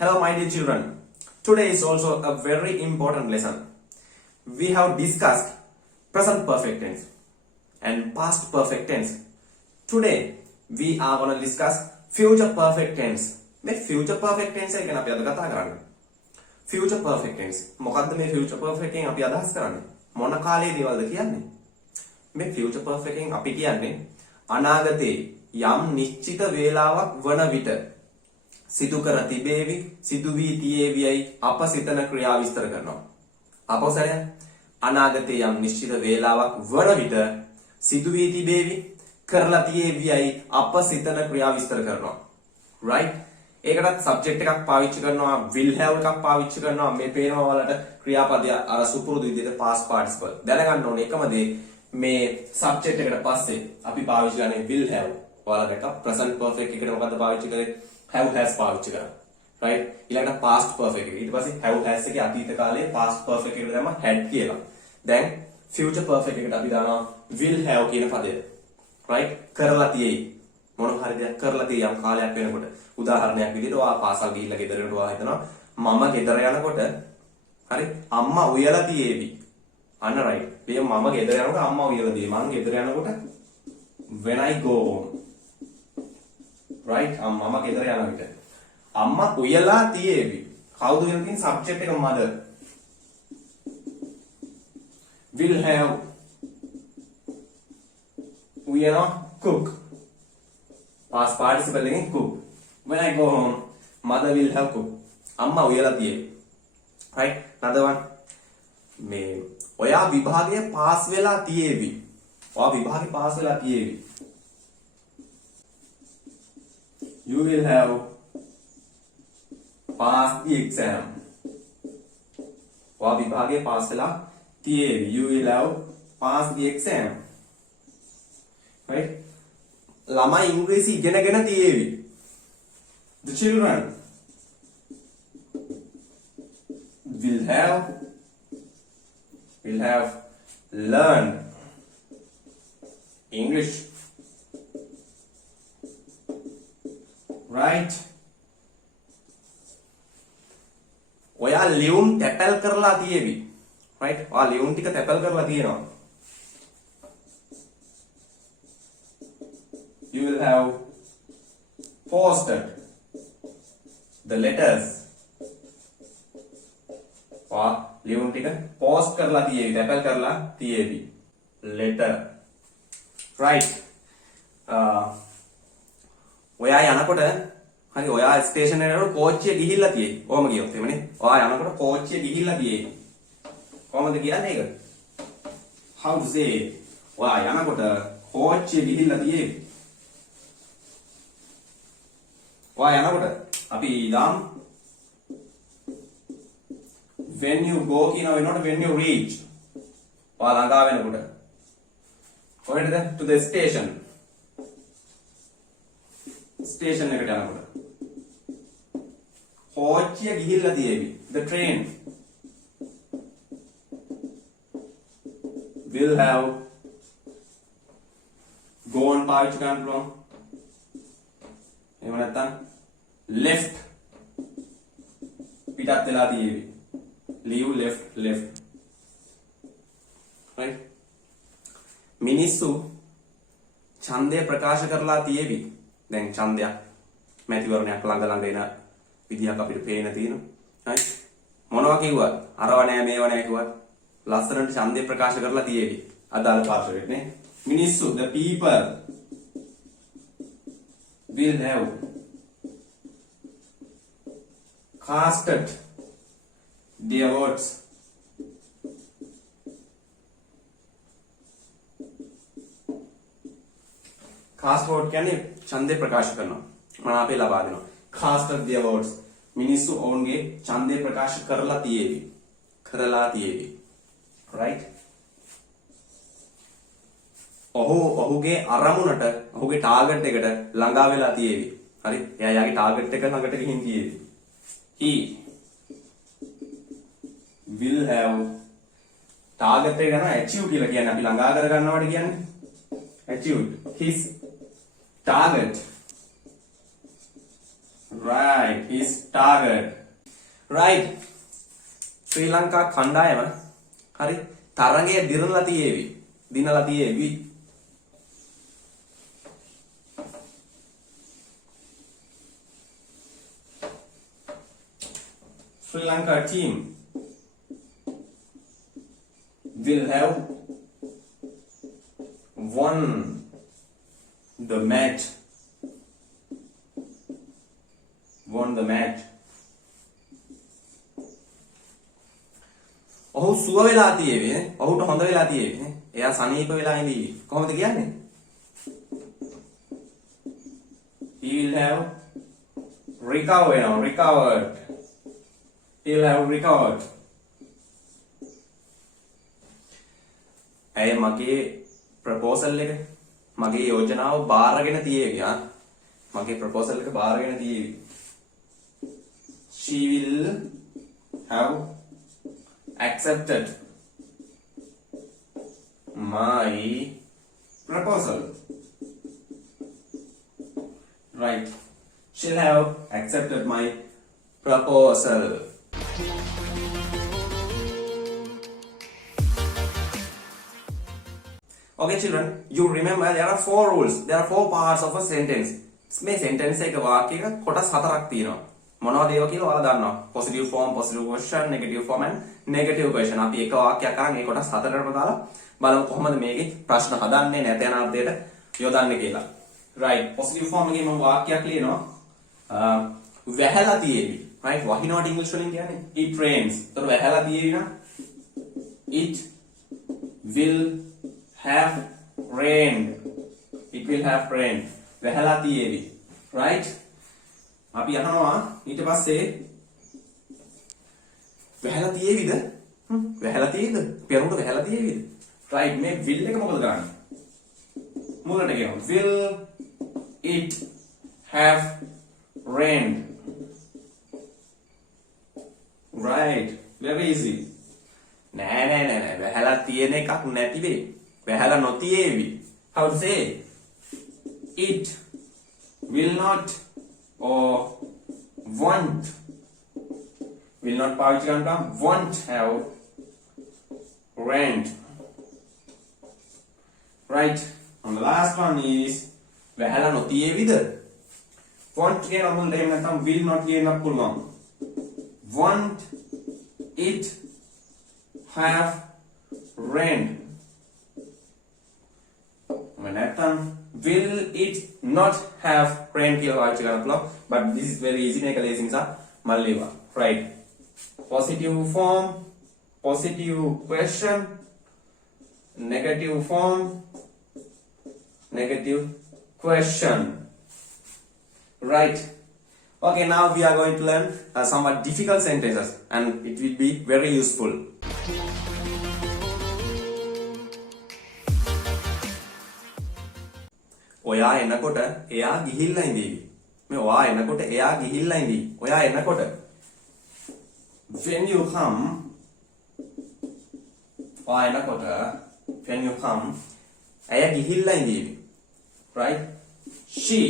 Hello, my dear children. Today is also a very important lesson. We have discussed present perfect tense and past perfect tense. Today, we are going to discuss future perfect tense. මේ future perfect tense එක ගැන අපි අද කතා කරන්නේ. Future perfect tense. මොකද්ද මේ future perfect එකෙන් අපි අදහස් කරන්නේ? මොන කාලයේ දේවල්ද කියන්නේ? මේ future perfect එකෙන් අපි කියන්නේ අනාගතේ යම් නිශ්චිත වේලාවක් වන විට සිදු කර තිබේවි සිදු වී තියේවියි අප සිතන ක්‍රියා විස්තර කරනවා. අපොසය අනාගතේ යම් නිශ්චිත වේලාවක් වන විට සිදු වී තිබේවි කරලා තියේවියි අප සිතන ක්‍රියා විස්තර කරනවා. right? ඒකටත් සබ්ජෙක්ට් එකක් පාවිච්චි කරනවා will have එකක් පාවිච්චි කරනවා මේ පේනවා වලට ක්‍රියාපදය අර සුපුරුදු විදිහට past participle දැනගන්න ඕනේ එකම දේ මේ සබ්ජෙක්ට් එකට පස්සේ අපි පාවිච්චි කරන්නේ will have ඔයාලා දැක්ක present perfect එකට මොකද්ද පාවිච්චි කරේ have has පාවිච්චි කරා right ඊළඟට past perfect එක ඊට පස්සේ have has එකේ අතීත කාලයේ past perfect එකට දැම්ම had කියලා දැන් future perfect එකට අපි දානවා will have කියන පදය right කරලා තියෙයි මොන හරි දෙයක් කරලා තියෙයි යම් කාලයක් වෙනකොට උදාහරණයක් විදිහට ඔයා පාසල් ගිහිල්ලා ගෙදර යනකොට ඔයා හිතනවා මම ගෙදර යනකොට හරි අම්මා උයලා තියේවි අන්න right මේ මම ගෙදර යනකොට අම්මා උයලා තියේ මං ගෙදර යනකොට when I go home right මම ගෙදර යන විට අම්මා උයලා තියේවි කවුද කියලා තියෙන සබ්ජෙක්ට් එක mother will have උයනවා cook past participle එකෙන් cook when I go home mother will have cook අම්මා උයලා තියේ right another one මේ ඔයා විභාගයේ පාස් වෙලා තියේවි ඔයා විභාගේ පාස් වෙලා තියේවි you will have passed the exam ඔයා විභාගයේ පාස් වෙලා තියේවි you will have passed the exam right ළමයි ඉංග්‍රීසි ඉගෙනගෙන තියේවි the children will have learned English right ඔයා ලියුම් තැපල් කරලා තියේවි right ඔයා ලියුම් ටික තැපල් කරලා තියෙනවා you will have posted the letters ඔයා ලියුම් ටික post කරලා තියේවි තැපල් කරලා තියේවි letter right ඔයා යනකොට හරි ඔයා ස්ටේෂන් එකට යනකොට කෝච්චිය ගිහිල්ලා තියෙයි. කොහොම ගියොත් එමනේ. ඔයා යනකොට කෝච්චිය ගිහිල්ලා තියෙයි. කොහොමද කියන්නේ ඒක? How to say? ඔයා යනකොට කෝච්චිය ගිහිල්ලා තියෙයි. ඔයා යනකොට අපි දාමු when you go කියන වෙනකොට when you reach. ඔයා ළඟා වෙනකොට. කොහෙටද? to the station. ස්ටේෂන් එකට යනකොට කෝච්චිය ගිහිල්ලා තියෙවි the train will have gone පාවිච්චි කරන්න පුළුවන් එහෙම නැත්නම් left පිටත් වෙලා තියෙවි leave left right මිනිස්සු ඡන්දය ප්‍රකාශ කරලා තියෙවි දැන් ඡන්දයක් මැතිවරණයක් ළඟ එන විදියක් අපිට පේන තියෙනවා right මොනවා කිව්වත් අරව නෑ මේව නෑ කිව්වත් ලස්සනට ඡන්දය ප්‍රකාශ කරලා තියෙවි අදාළ පාර්ශවයට නේ මිනිස්සු the people will have casted their votes cast vote කියන්නේ ඡන්දය ප්‍රකාශ කරනවා මනාපේ ලබා දෙනවා casted their votes මිනිස්සු ඔවුන්ගේ ඡන්දය ප්‍රකාශ කරලා තියෙවි right ඔහුගේ අරමුණට ඔහුගේ ටාගට් එකට ළඟා වෙලා තියෙවි හරි එයා යාගේ ටාගට් එක ළඟට ගිහින් තියෙවි he will have ටාගට් එක ගන්න achieve කියලා කියන්නේ අපි ළඟා කර ගන්නවට කියන්නේ achieved his target right his target right ශ්‍රී ලංකා කණ්ඩායම හරි තරගය දිනලා තියේවි Sri Lanka team will have won the match. ඔහු සුව වෙලා තියේවි නේ. ඔහුට හොඳ වෙලා තියේවි නේ. එයා සනීප වෙලා ඉඳී. කොහොමද කියන්නේ? He will have recovered. He'll have recovered. ඇය මගේ ප්‍රපෝසල් එක මගේ යෝජනාව බාරගෙන තියේවි ආ මගේ ප්‍රපෝසල් එක බාරගෙන තියේවි She will have accepted my proposal right she'll have accepted my proposal Okay children, you remember there are 4 rules. There are 4 parts of a sentence. මේ sentence එක වාක්‍යයක කොටස් 4ක් තියෙනවා. මොනවද ඒවා කියලා ඔයාලා දන්නවා. Positive form, positive question, negative form and negative question. අපි එක වාක්‍යයක් අරන් ඒ කොටස් 4ටම දාලා බලමු කොහොමද මේකේ ප්‍රශ්න හදන්නේ නැත යන අර්ථයට යොදන්නේ කියලා. Right. Positive form එකේ මම වාක්‍යයක් ලියනවා. වැහැලා තියෙවි. Right. වහිනවට ඉංග්‍රීසි වලින් කියන්නේ it rains. ඒතර වැහැලා තියෙවි නම් it will have rained. It will have rained. වැහැලා තියෙවි. Right? අපි අහනවා ඊට පස්සේ වැහැලා තියෙවිද? වැහැලා තියෙයිද? පෙරුණට වැහැලා තියෙවිද? Right මේ will එක මොකද කරන්නේ? මුලට කියනවා. Will it have rained? Right. Very easy. නෑ වැහැලා තියෙන එකක් නැති වෙයි. වැහැලා නොතියේවි. How to say? It will not or won't will not පාවිච්චි කරනවා won't have rained. Right. And the last one is වැහැලා නොතියේවිද? won't කියන අමුල් දෙන්න නැත්නම් will not කියන්න පුළුවන්. Won't it have rained? නැත්නම් will it not have rained කියලා වාචික කරන්න පුළුවන්. But this is very easy මේක ලේසි නිසා මම ලියුවා. Right. Positive form, positive question, negative form, negative question. Right. Okay, now we are going to learn somewhat difficult sentences and it will be very useful. ඔයා එනකොට එයා ගිහිල්ලා ඉඳීවි. මේ ඔයා එනකොට එයා ගිහිල්ලා ඉඳී. ඔයා එනකොට when you come ඔයා එනකොට when you come එයා ගිහිල්ලා ඉඳීවි. Right? She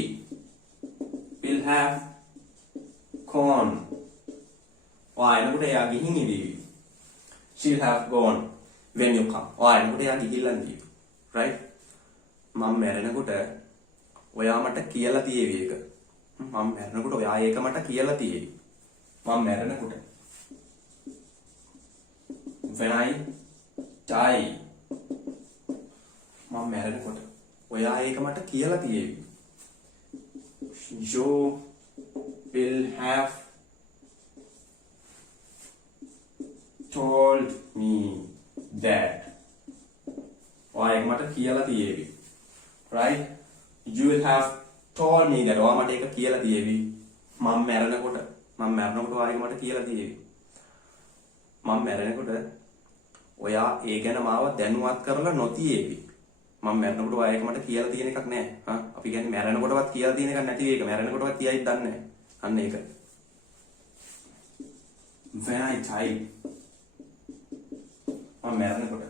will have gone. ඔයා එනකොට එයා ගිහින් ඉඳීවි. She will have gone when you come. ඔයා එනකොට එයා ගිහිල්ලා ඉඳීවි. Right? මම මැරෙනකොට ඔයා මට කියලා තියෙවි ඒක. මම මැරෙනකොට ඔයා ඒක මට කියලා තියෙවි. මම මැරෙනකොට when I die මම මැරෙනකොට ඔයා ඒක මට කියලා තියෙවි. You will have told me that. ඔයා ඒක මට කියලා තියෙවි. Right? You will have told me that. ඔයා මට ඒක කියලා තියෙවි. මම මැරෙනකොට ඔයා ඒක මට කියලා තියෙවි. මම මැරෙනකොට ඔයා ඒ ගැන මාව දැනුවත් කරලා නොතියේවි. මම මැරෙනකොට ඔයා ඒක මට කියලා තියෙන එකක් නෑ. අපි කියන්නේ මැරෙනකොටවත් කියලා තියෙන එකක් නැති එක. මැරෙනකොටවත් කියයිද දන්නේ නෑ. අන්න ඒක. When I die මම මැරෙනකොට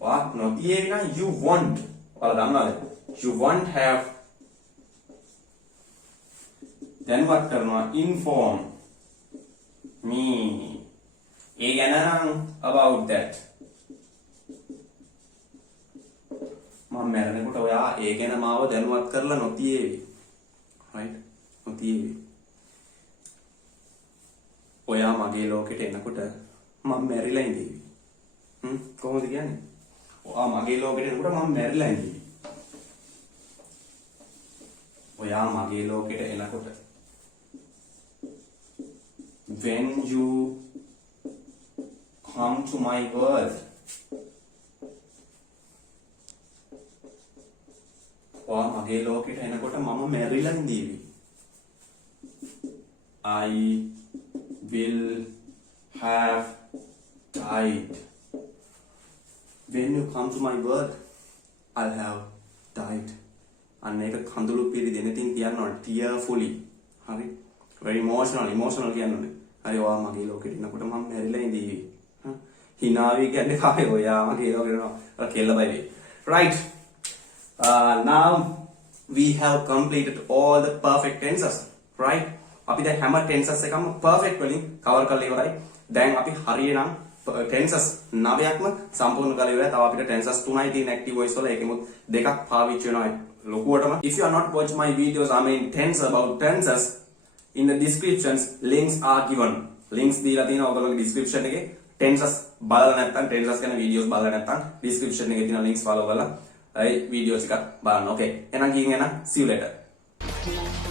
ඔයා නොතියේවි නම් you won't. ඔයාලා දන්නවද? You won't have දැනුවත් කරනවා inform me ඒ ගැන නම් about that මම මැරෙනකොට ඔයා ඒ ගැන මාව දැනුවත් කරලා නොතියේවි right නොතියේවි ඔයා මගේ ලෝකෙට එනකොට මම මැරිලා ඉඳීවි කොහොමද කියන්නේ ඔයා මගේ ලෝකෙට එනකොට මම මැරිලා ඉඳීවි ඔයා මගේ ලෝකෙට එනකොට when you come to my world ඔයා මගේ ලෝකෙට එනකොට මම මැරිලා ඉඳීවි I will have died when you come to my world I'll have died අන්න ඒක කඳුළු පිරි දෙනකින් කියන්න ඕනේ tearfully හරි very emotional කියන්න ඕනේ හරි ඔයා මගේ ලෝකෙට එනකොට මම මැරිලා ඉඳීවි හිනාවි කියන්නේ කාය ඔයා මගේ ලෝකෙට එනවා කෙල්ල බයි වේ right now we have completed all the perfect tenses right අපි දැන් හැම tenses එකම perfect වලින් cover කරලා ඉවරයි දැන් අපි හරියනම් tenses 9ක්ම සම්පූර්ණ කරලා ඉවරයි තව අපිට tenses 3යි තියෙන active voice වල ඒකෙමුත් දෙකක් පාවිච්චි වෙනවා ලොකුවටම if you are not watch my videos I mean tense about tenses in the descriptions links are given links දීලා තියෙනවා ඔයගොල්ලෝගේ description එකේ tenses බලලා නැත්නම් tenses ගැන videos බලලා නැත්නම් description එකේ තියෙන links follow කරලා ඒ videos එකක් බලන්න okay එහෙනම් ගිහින් එන see you later